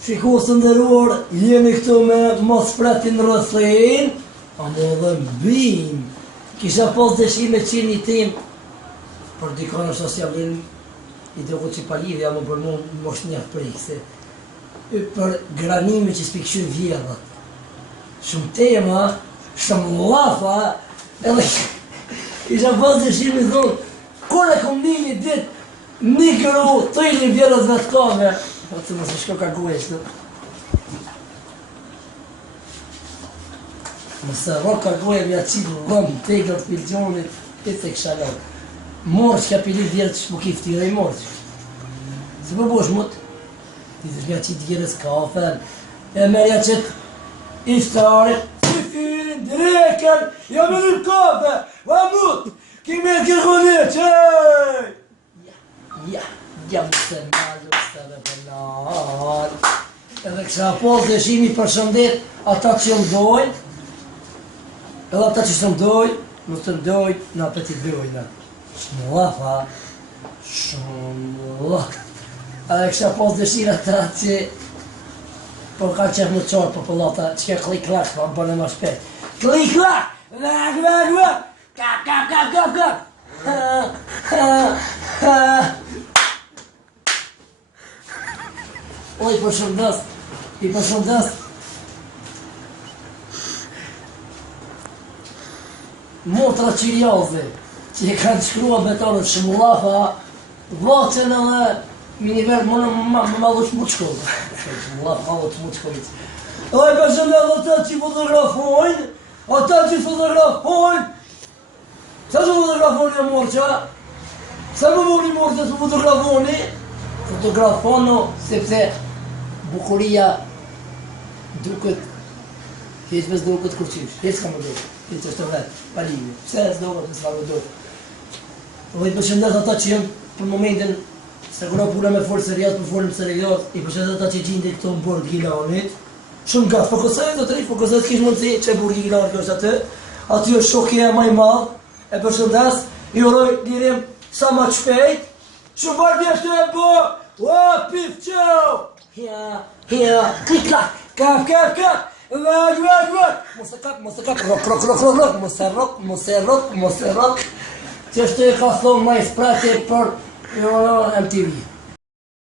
Shiko së ndëruar, jeni këtu me mos pretin rëthin, a më dhe bim. Kisha pas dëshime qeni tim, për dikon është asja vlen, i droko që pa lidhja, më për mu mosh një prejkse. Për granime që s'pikëshu vjedhat. Shumë tema, shumë lafa, edhe kisha pas dëshime thonë, kore kom një dit, një këru, të i një vjedhat dhe të kame. Të mësë shko ka gueshtë. Mësë rok ka gueshtë mja qitë dhëmë, tegër të pilgjonit, të të këshalon. Morë që ka pilit djerë të shmukif tira i morë që. Se për bosh mut, ti të shmja qitë gjerës kafen, e merja qëtë iftarit, si fyrin, dreken, ja me një kafe, va mut, kime e kërkone, qëj! Ja mëse malë, mëse dhe përnar. Edhe kësha pas dëshimi për shëndet ata që mdojnë, edhe ata që së mdojnë, nuk të mdojnë, në apetit dojnë. Shmëllafa, shmëllafa. Edhe kësha pas dëshira ata që për ka qef në qarë populata, që ka klik-klak, pa më bënë ma shpet. Klik-klak! Vak, vak, vak! Kap, kap, kap, kap, kap! O, i përshëndes. Motra Qirjazi, që i kanë shkrua betonët Shmullafa, vaqen edhe miniver më mallush mu qkollë. Shmullafa mallush mu qkollë. O, i përshëndes ata që fotografojnë, Sa që fotografoni e morqa? Sa më voni morqa të fotografoni? Fotografono sepse bukuria duket, heqmes duket kurqish, heq s'ka më duket, heq është të vetë, pa lidhje, pse s'duket, s'ka më duket. Dhe i përshëndes ata që jenë për momentin, se kura puna me folë seriat, për folëm seriat, i përshëndes ata që gjinde këto në bord Gilanit, shumë gafë, për kësaj të tri, për kësaj s'kish mundësi që e bord Gilanit kjo është aty është shokja maj madhë, e përshëndes, i uroj lirim sa ma shpejt, shumë bardhja shtë e bo, o, pif qau! Hja, klik-klak, kap, kap, kap, vak, vak, vak! Mos e kap, rok, mos e rok, që është e ka thonë ma i sprati për MTV.